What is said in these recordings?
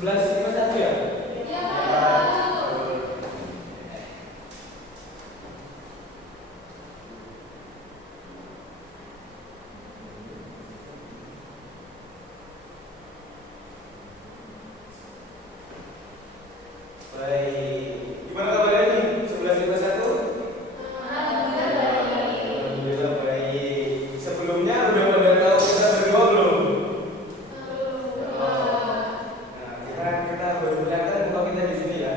11.51 ya? Iya. Baik, gimana kabarnya nih? 11.51? Alhamdulillah baik. Sebelumnya udah pada tahu kita berdua belum? Nah, kita baru kelihatan muka kita di sini ya.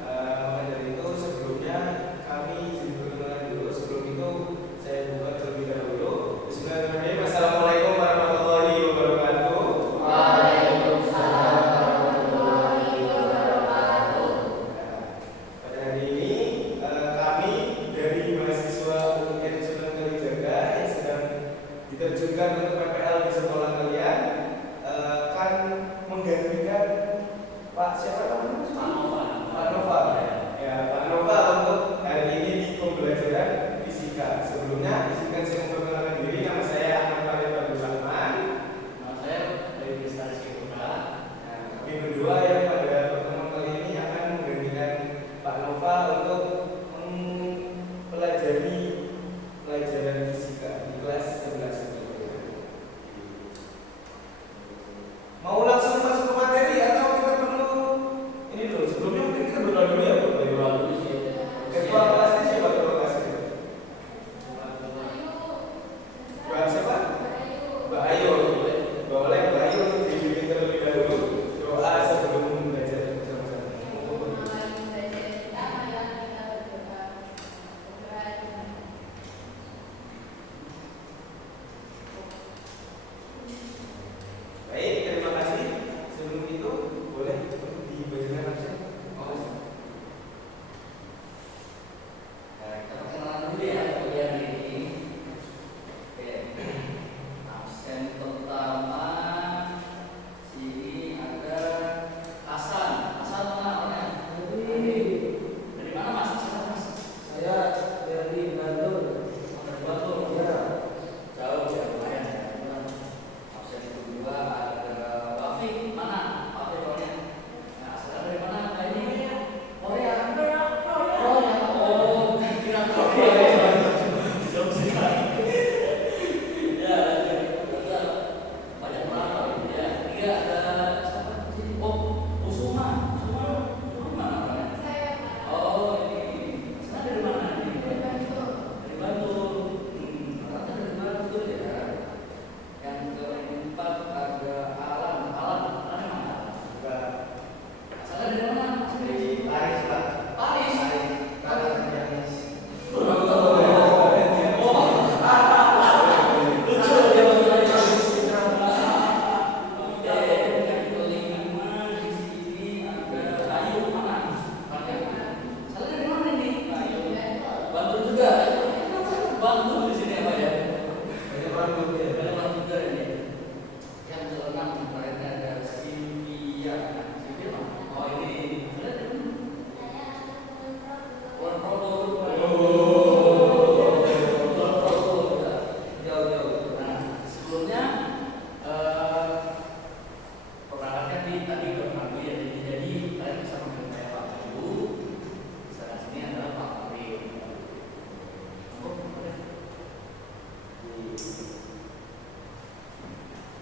Maka dari itu sebelumnya kami izin berkenalan dulu. Sebelum itu saya buka terlebih dahulu. Bismillahirrahmanirrahim. Assalamualaikum warahmatullahi wabarakatuh. Pada hari ini kami dari mahasiswa UIN Sunan Kalijaga yang sedang diterjunkan untuk PPL di sekolah kalian akan menggantikan Pak siapa namanya? Pak Nova. Ya, Pak Nova untuk hari ini di pembelajaran fisika. Sebelumnya izinkan saya memperkenalkan diri. Nama saya Ahmad Farid Abdul Rahman. Nah, kami berdua yang pada pertemuan kali ini akan menggantikan Pak Nova untuk mempelajari pelajaran fisika di kelas 11. Mau langsung masuk ke materi atau kita perlu ini dulu? Sebelumnya mungkin kita berdoa dulu ya, Bu. Ketua kelasnya siapa ketua kelasnya? Mbak siapa? Mbak Ayu. Boleh Mbak Ayu untuk dibimbing terlebih dahulu doa sebelum belajar bersama-sama. Baik, terima kasih. Sebelum itu boleh dibacakan langsung.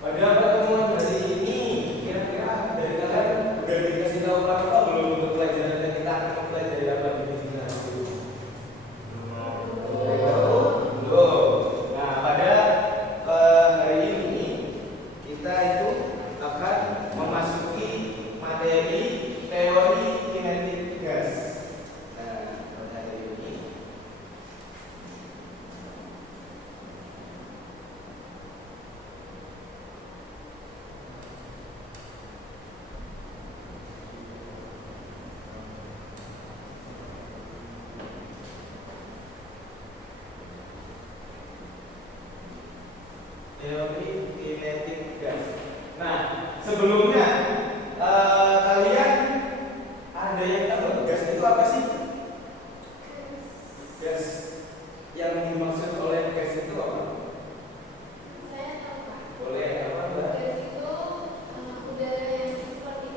Pada pertemuan hari ini, kira-kira dari kalian udah dikasih tahu apa belum untuk pelajaran yang kita akan mempelajari apa di fisika itu? Belum. Nah, pada hari ini kita itu akan memasuki materi teori kinetik gas. Nah, pada hari ini teori kinetik gas. Nah, sebelumnya kalian ada yang tahu gas itu apa sih? Gas yang dimaksud oleh gas itu apa? Boleh apa Mbak? Gas itu udara yang seperti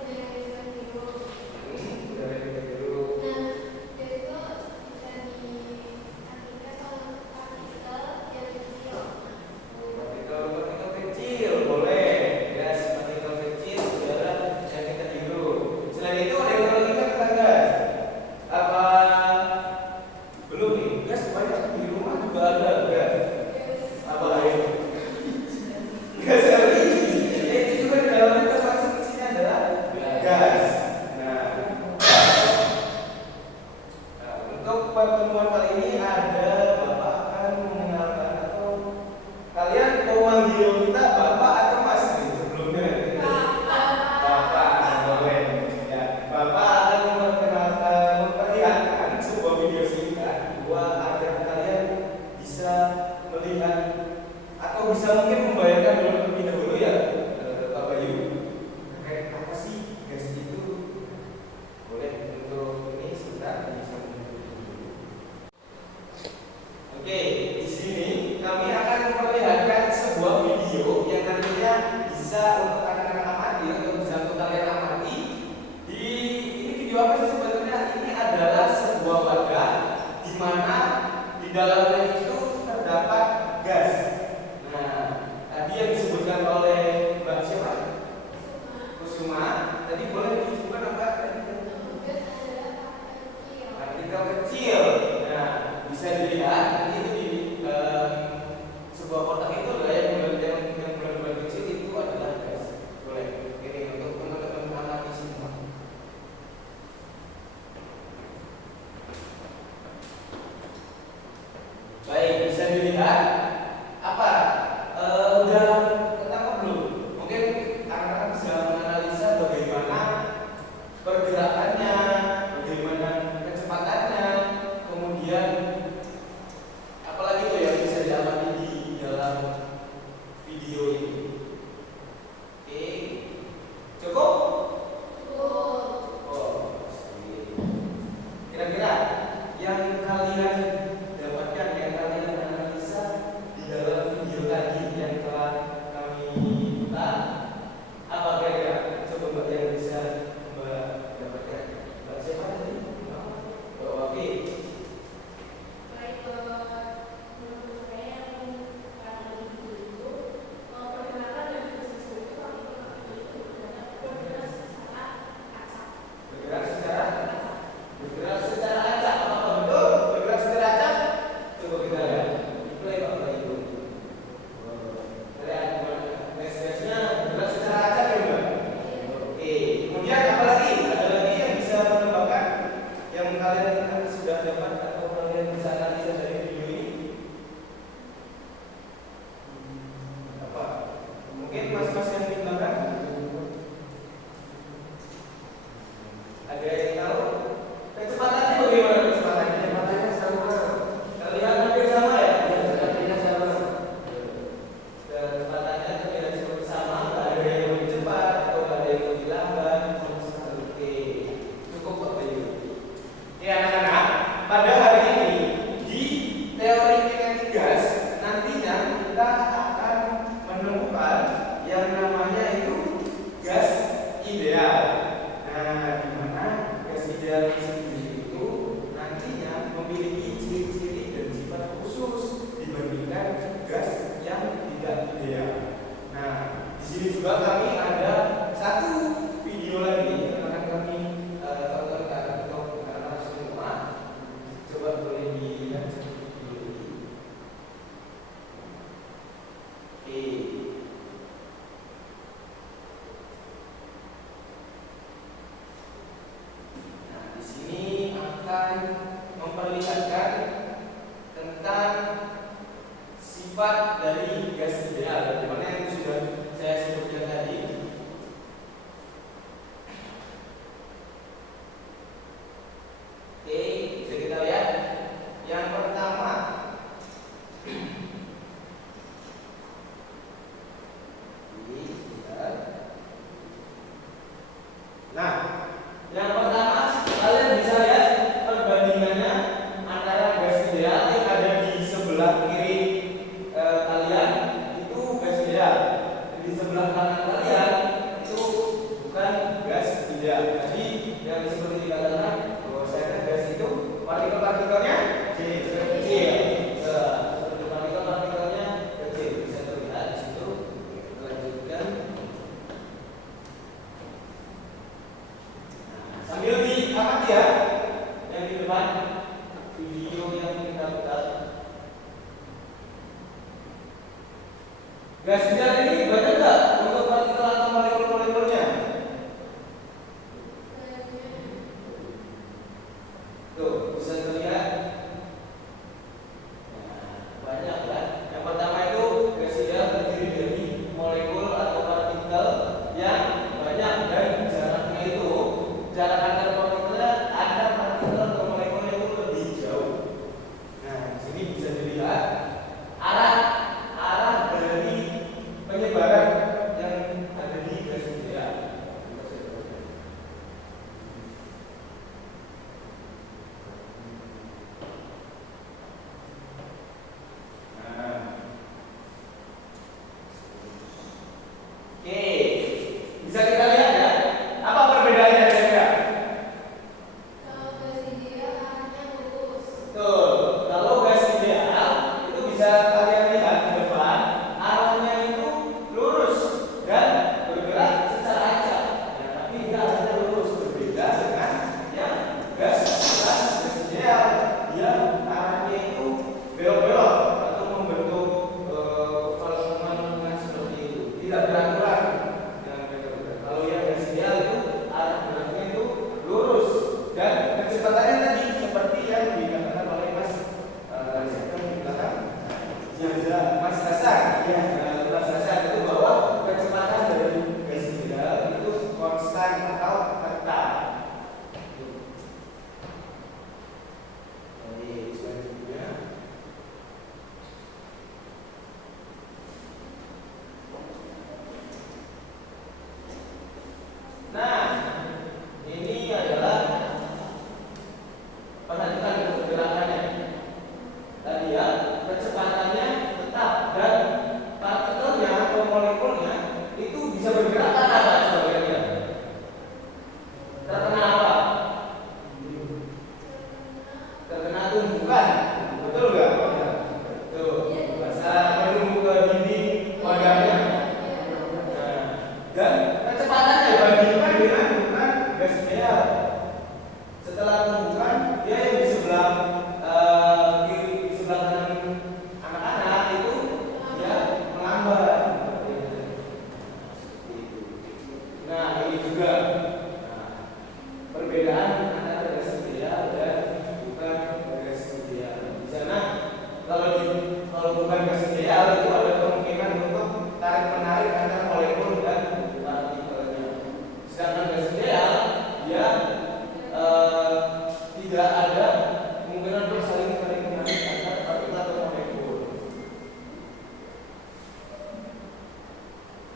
video kita Bapak atau Mas nih sebelumnya? Bapak, boleh. Ya, Bapak akan memperlihatkan sebuah video singkat agar kalian bisa melihat atau bisa mungkin membayangkan dulu terlebih dahulu ya, Pak Bayu. Terkait apa sih gas itu? Boleh untuk ini sebentar bisa Oke, di sini kami akan memperlihatkan sebuah video yang nantinya bisa untuk anak-anak amati atau bisa untuk kalian amati. Ini video apa sih sebenarnya? Ini adalah sebuah wadah di mana di dalamnya itu terdapat gas. Nah, tadi yang disebutkan oleh Mbak siapa? Kusuma. Tadi boleh disebutkan apa? Partikel kecil. Nah, bisa dilihat nanti itu di sebuah kotak itu adalah yang bulan-bulan kecil itu adalah gas. Boleh. Ini untuk teman-teman amati semua. Baik, bisa dilihat apa? Udah ketangkap belum? Mungkin anak-anak bisa menganalisa bagaimana pergerakannya, bagaimana kecepatannya, kemudian apalagi tuh yang bisa diamati di dalam video ini. Oke, cukup? Oh, kira-kira yang kalian dapatkan, yang kalian analisa di dalam video tadi yang telah kami putar, apa kira-kira? Coba Mbak yang bisa Mbak dapatkan. Mbak siapa tadi? Mbak Wafi. Bergerak secara acak. Apakah betul bergerak secara acak? Coba kita lihat. Play Pak Bayu. Lihat gas-gasnya bergerak secara acak ya Mbak? Oke. Kemudian apa lagi? Ada lagi yang bisa menambahkan yang kalian sudah dapat atau kalian bisa analisa dari video ini? Apa? Mungkin mas-mas yang di belakang ada yang tahu? Kecepatannya bagaimana kecepatannya? Kecepatannya sama. Terlihat hampir sama ya? Kecepatannya sama. Kecepatannya terlihat seperti sama, nggak ada yang lebih cepat atau nggak ada yang lebih lambat. Oke, cukup Pak Bayu. Ya anak-anak, pada hari ini di teori kinetik gas nantinya kita akan menemukan yang namanya itu gas ideal. Nah, di mana gas ideal sendiri itu nantinya memiliki ciri-ciri dan sifat khusus dibandingkan gas yang tidak ideal. Nah, di sini juga kami ada satu video lagi yang akan kami tontonkan untuk anak-anak semua. Coba boleh dilihat video ini. Oke. Nah, di sini akan memperlihatkan tentang sifat dari gas ideal, bagaimana yang sudah saya sebutkan tadi. Oke, bisa kita lihat. Yang pertama, ini sudah. Nah, yang pertama kalian bisa lihat perbandingannya antara gas ideal yang ada di sebelah kiri kalian itu gas ideal, di sebelah kanan kalian itu bukan gas ideal. Jadi yang seperti dikatakan bahwasanya gas itu partikel-partikelnya kecil, seperti partikel-partikelnya kecil, bisa terlihat di situ. Kita lanjutkan. Sambil diamati ya, yang di depan video yang kita putar. Gas ideal ini banyak nggak untuk partikel atau molekul-molekulnya? Tuh, bisa terlihat. Nah, banyak kan? Yang pertama itu gas ideal terdiri dari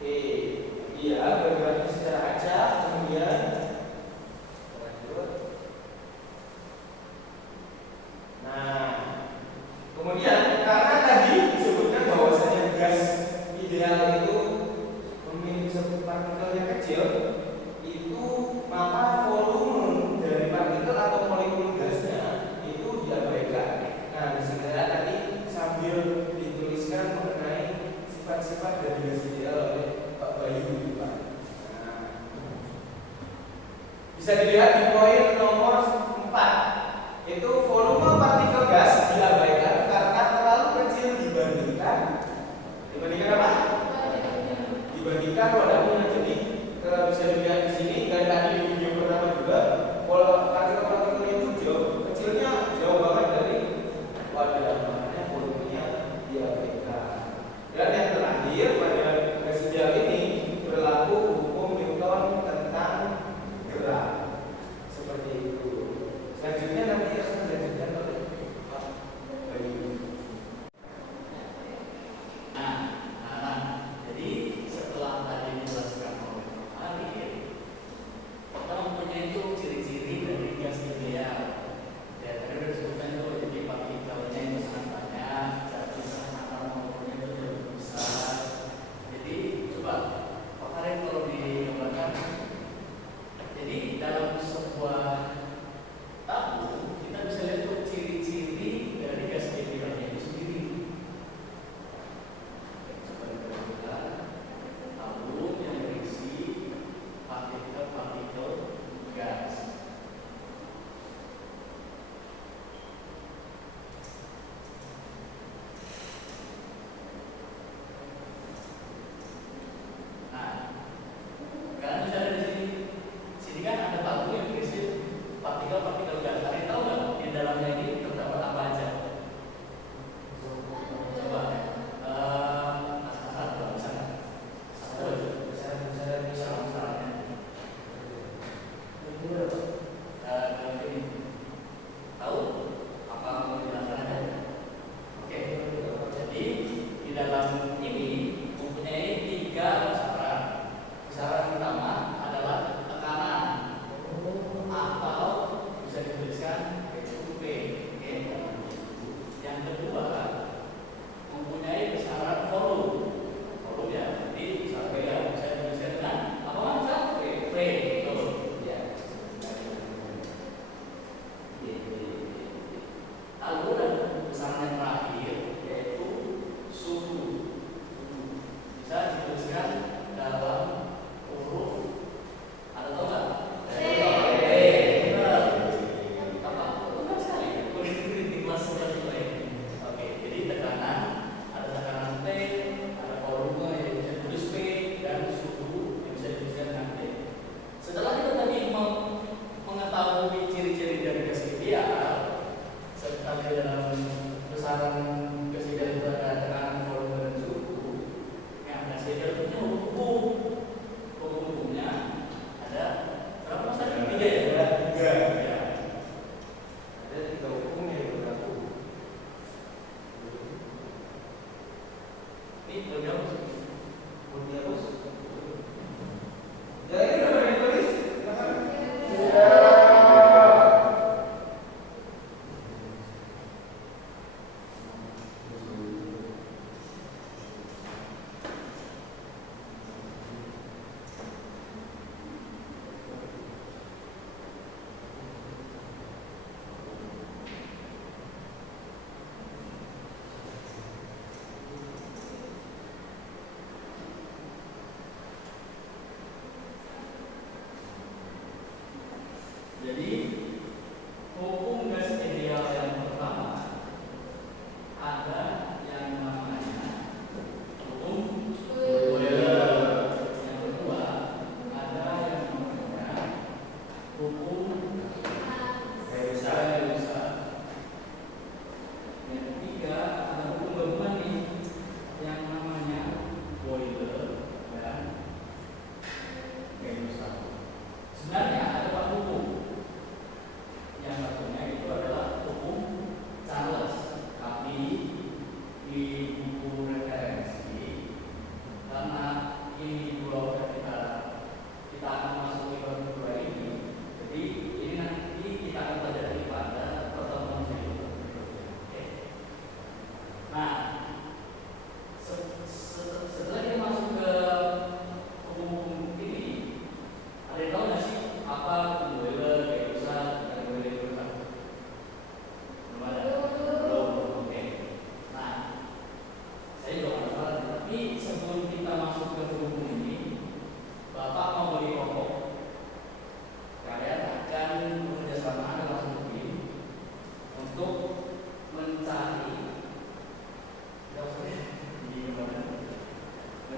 Oke, iya bergerak secara acak, kemudian lanjut. Nah, kemudian karena tadi disebutkan bahwasanya gas ideal itu memiliki partikelnya kecil, itu maka volume dari partikel atau molekul gasnya itu diabaikan. Nah, di sini tadi sambil dituliskan mengenai sifat-sifat dari gas ideal oleh Pak Bayu gitu, Pak. Nah, bisa dilihat di poin nomor 4. Itu volume partikel gas diabaikan karena terlalu kecil dibandingkan apa? Dibandingkan wadahnya. Jadi bisa dilihat di sini dan tadi di video pertama juga, partikel-partikel itu kecilnya jauh banget dari wadah, makanya volumenya diabaikan. Dan yang terakhir pada gas ideal ini berlaku hukum Newton tentang gerak seperti itu.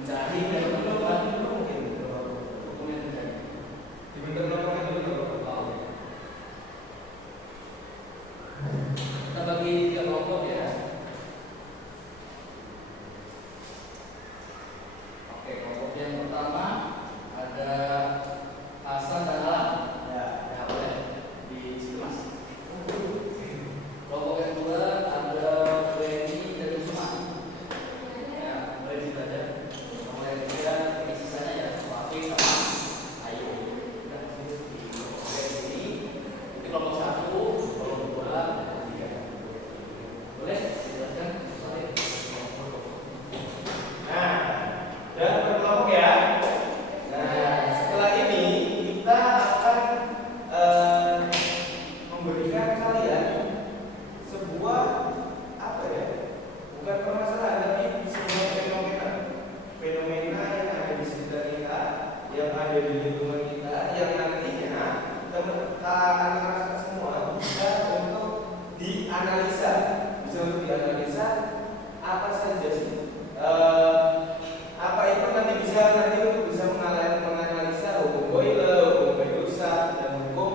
mencari dan menemukan mungkin dokumen mencari. Dibentuk dokumen dulu. Kita bagi 3 kelompok ya. Oke, kelompok yang pertama ada Hasan dan Alam. Ya boleh di situ Mas. Kelompok yang kedua ada Weni dan Usman. Ya, boleh di situ aja. Kelompok yang ketiga ini sisanya ya, Wafi sama Ayu. Udah di kelompok ini. Ini kelompok 1, kelompok 2, dan 3. Boleh dijelaskan? Sorry. Nah, dan berkelompok ya. Nah, setelah ini kita akan memberikan kalian sebuah apa ya? Bukan permasalahan tapi sebuah fenomena yang ada di sekitar kita, yang ada di lingkungan kita, yang nantinya kita akan merasakan semua bisa untuk dianalisa, apa saja sih? Apa itu nanti untuk bisa menganalisa hukum Boyle, hukum Medusa, dan hukum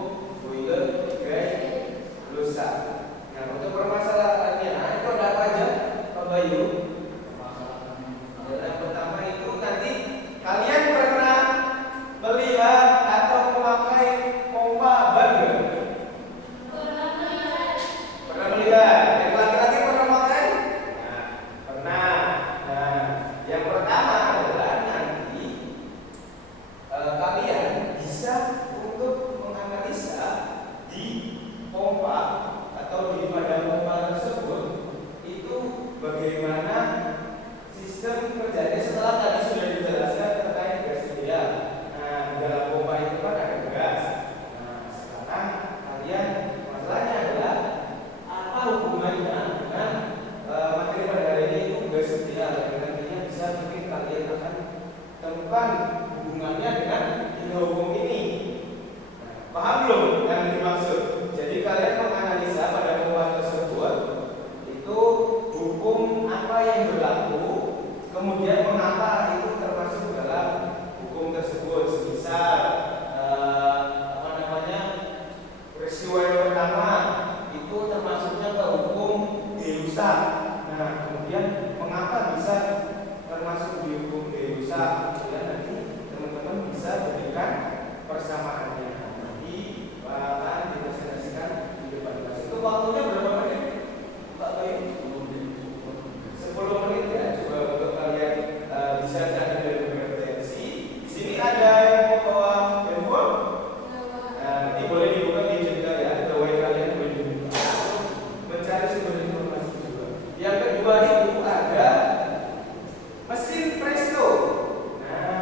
Boyle-Medusa. Nah, untuk permasalahannya itu ada apa aja, Pak Bayu? Yang pertama itu nanti kalian pernah melihat atau memakai pompa ban nggak? Pernah melihat? Yang laki-laki pernah memakai? Nah, pernah. Nah, yang pertama adalah nanti kalian bisa untuk menganalisa di pompa atau di badan pompa tersebut itu bagaimana sistem kerjanya setelah tadi sudah dijelaskan terkait gas ideal. Nah, di dalam pompa itu kan ada gas. Nah, sekarang kalian masalahnya adalah apa hubungannya dengan materi pada hari ini itu gas ideal yang nantinya bisa mungkin kalian akan temukan hubungannya dengan tiga hukum ini. Nah, paham belum yang dimaksud? Jadi kalian menganalisa pada pompa tersebut itu hukum apa yang berlaku, kemudian mengapa itu termasuk dalam hukum tersebut. Misal peristiwa yang pertama itu termasuknya ke hukum Delusa. Nah, kemudian mengapa bisa termasuk di hukum Delusa? Kemudian nanti teman-teman bisa berikan persamaannya. Nanti akan dipresentasikan di depan kelas. Itu waktunya berapa menit, Pak Bayu? 10 menit ya, coba untuk kalian bisa cari dari referensi. Di sini ada yang mau bawa handphone. Nah, nanti boleh dibuka gadget kalian, gawai kalian boleh dibuka. Mencari sumber informasi juga. Yang kedua itu ada mesin presto. Nah,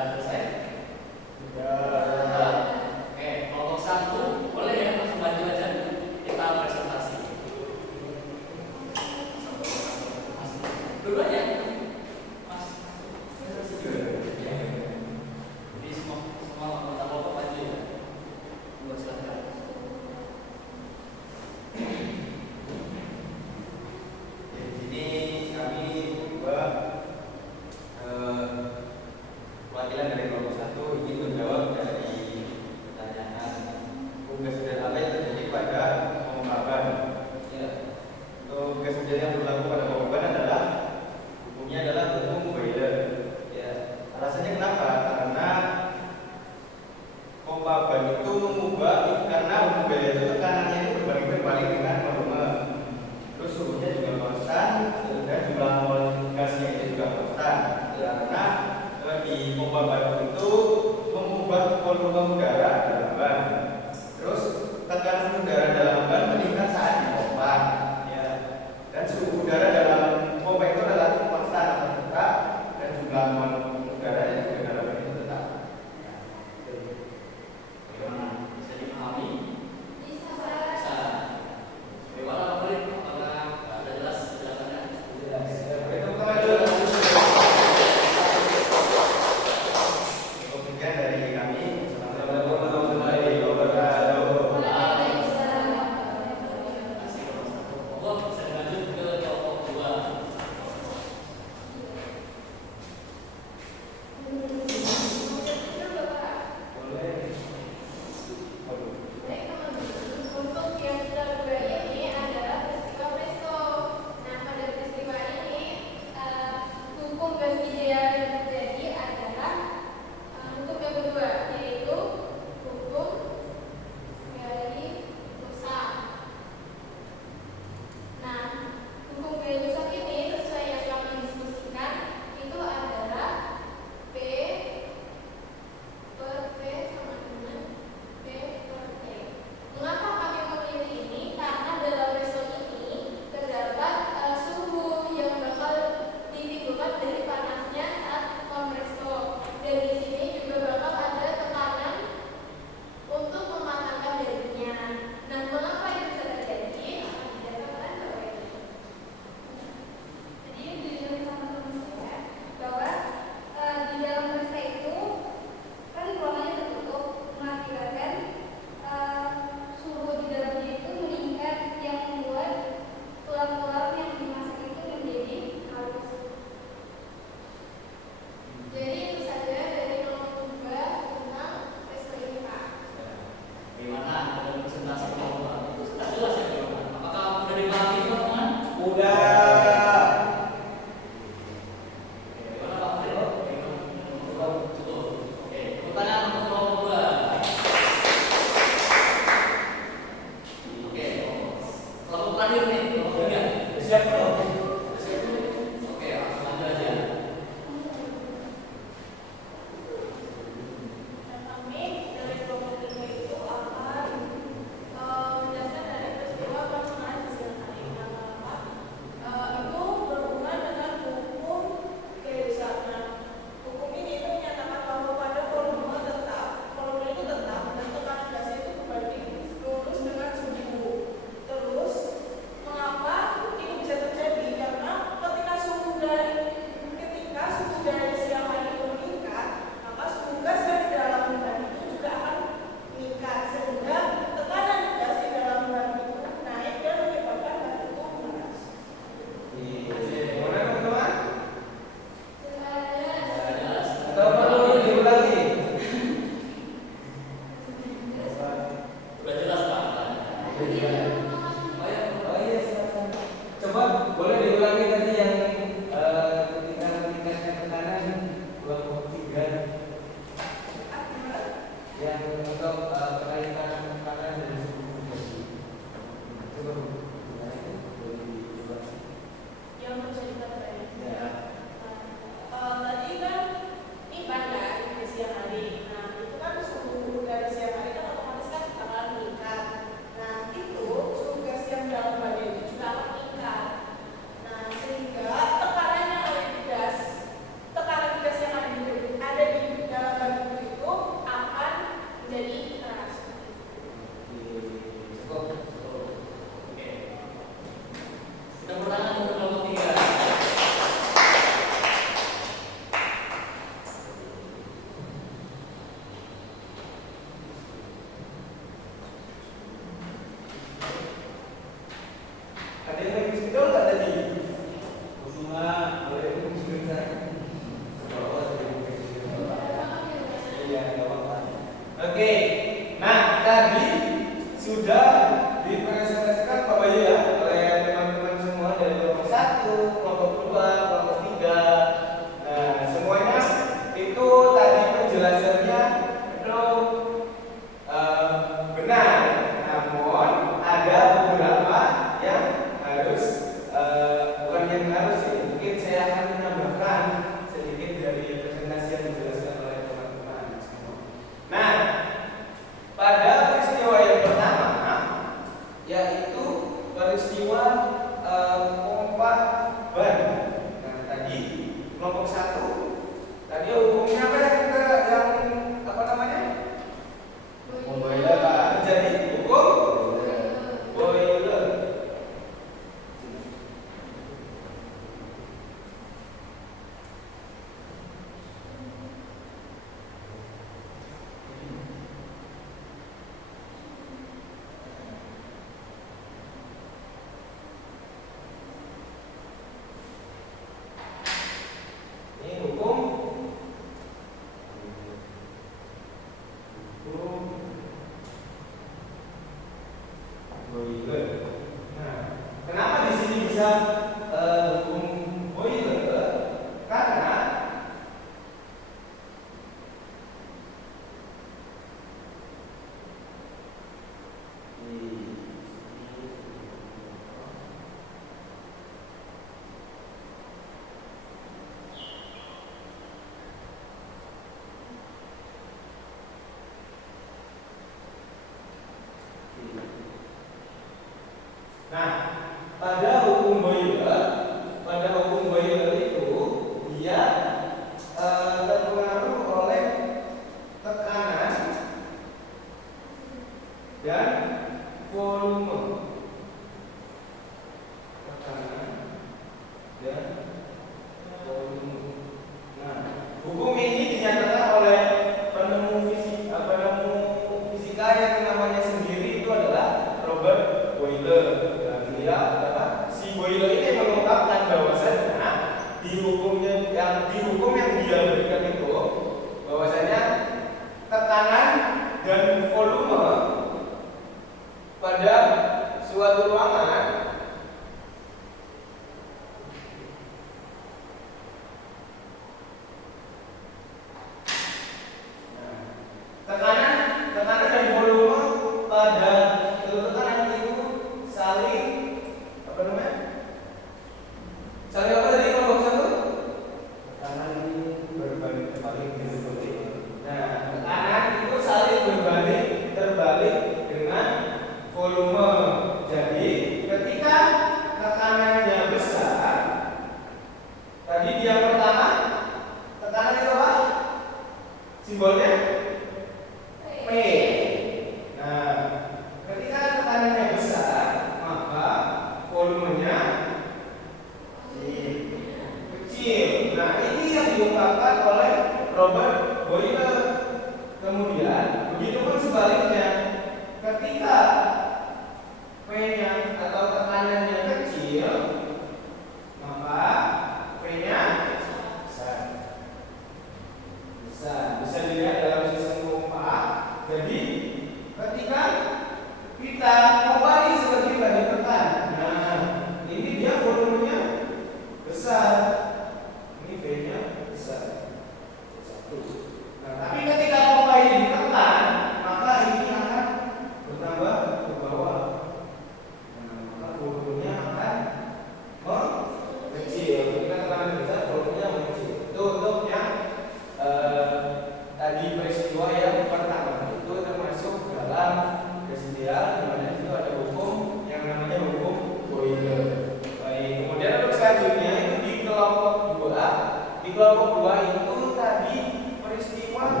selanjutnya itu di kelompok 2. Di kelompok 2 itu tadi peristiwa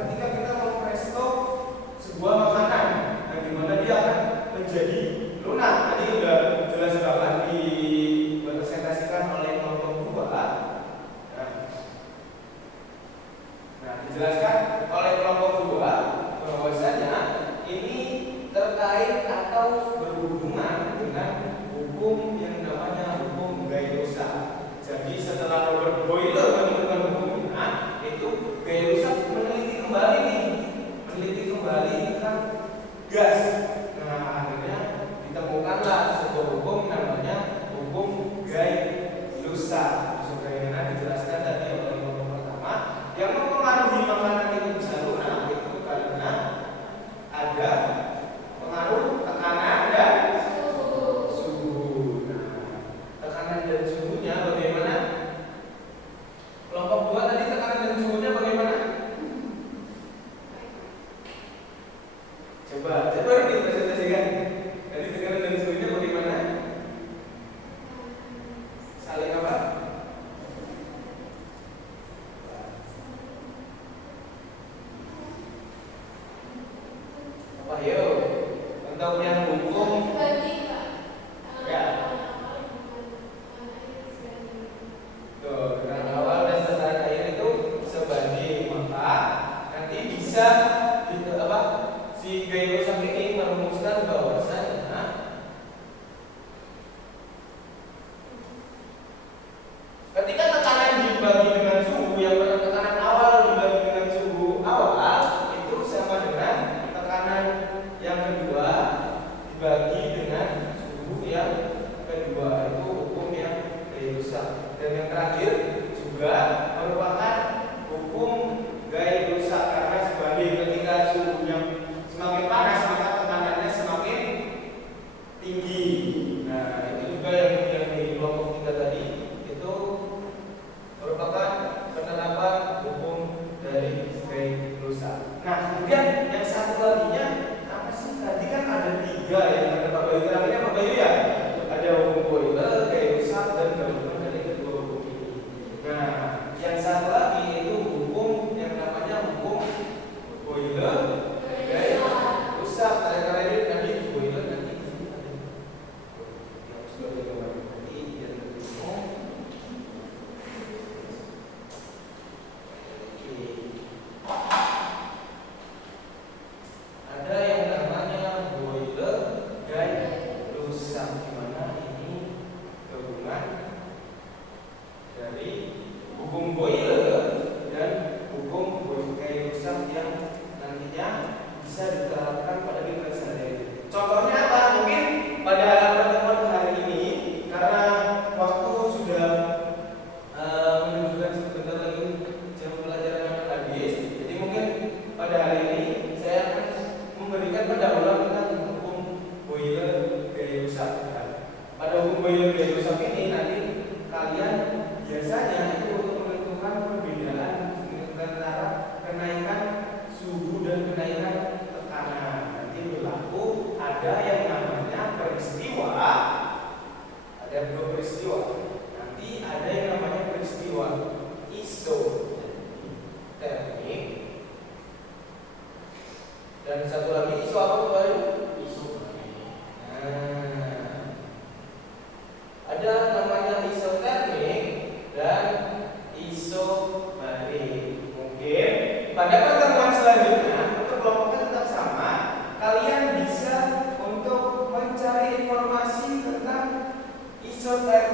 ketika kita mempresto sebuah makanan yang dimana dia akan menjadi lunak. Tadi udah jelas banget dipresentasikan oleh kelompok 2. Nah, dijelaskan oleh kelompok 2 bahwasanya ini terkait atau berhubungan dengan hukum yang namanya hukum gaya rusak. Jadi setelah Robert Boyle menemukan hukumnya, itu gaya rusak meneliti kembali tentang gas. Nah, akhirnya ditemukanlah sebuah hukum namanya hukum gaya rusak. Sebagaimana dijelaskan tadi oleh kelompok pertama, yang mempengaruhi makanan itu bisa lunak itu karena ada pengaruh tekanan dan suhu. Nah, tekanan dan suhunya bagaimana? Kelompok 2 tadi tekanan dan suhunya bagaimana? Coba dipresentasikan. Tadi tekanan dan suhunya bagaimana? Saling apa? Apa yuk? Untuk yang hukum ya. Tuh, dengan awal dan tekanan air itu sebanding, maka nanti bisa si gaya rusak ini merumuskan bahwasanya ketika tekanan dibagi dengan suhu, yang tekanan awal dibagi dengan suhu awal itu sama dengan tekanan yang kedua dibagi dengan suhu yang kedua. Itu hukum yang gaya rusak. Dan yang terakhir juga merupakan hukum gaya rusak karena sebanding ketika suhunya semakin panas maka tekanannya semakin tinggi. Nah, itu juga yang di kelompok 3 tadi itu merupakan penerapan hukum dari gaya rusak. Nah, kemudian yang satu laginya apa sih? Tadi kan ada 3 yang ada Pak Bayu, terakhirnya Pak Bayu ya. Ada hukum Boyle, gaya rusak, dan gabungan dari kedua hukum ini. Nah, yang satu lagi itu hukum yang namanya hukum Boyle gaya rusak. Karena ini tadi Boyle nanti di sini ada yang sudah digambar tadi yang lebih umum. Ada yang namanya Boyle gaya rusak, di mana ini gabungan dari hukum Boyle dan hukum gaya rusak yang nantinya bisa diterapkan pada kehidupan sehari-hari. Contohnya apa? Mungkin pada pertemuan hari ini karena waktu sudah menunjukkan sebentar lagi jam pelajaran akan habis, jadi mungkin pada hari ini saya akan memberikan pendahuluan tentang hukum Boyle gaya rusak. Pada hukum Boyle gaya rusak ini nanti kalian biasanya itu untuk menentukan perbedaan antara kenaikan suhu dan kenaikan tekanan. Nanti berlaku ada yang namanya peristiwa, ada 2 peristiwa. Nanti ada yang namanya peristiwa isotermik dan satu lagi iso apa baru? Nah, ada namanya isotermik dan isobarik. Mungkin pada pertemuan selanjutnya untuk kelompoknya tetap sama, kalian bisa untuk mencari informasi tentang isotermik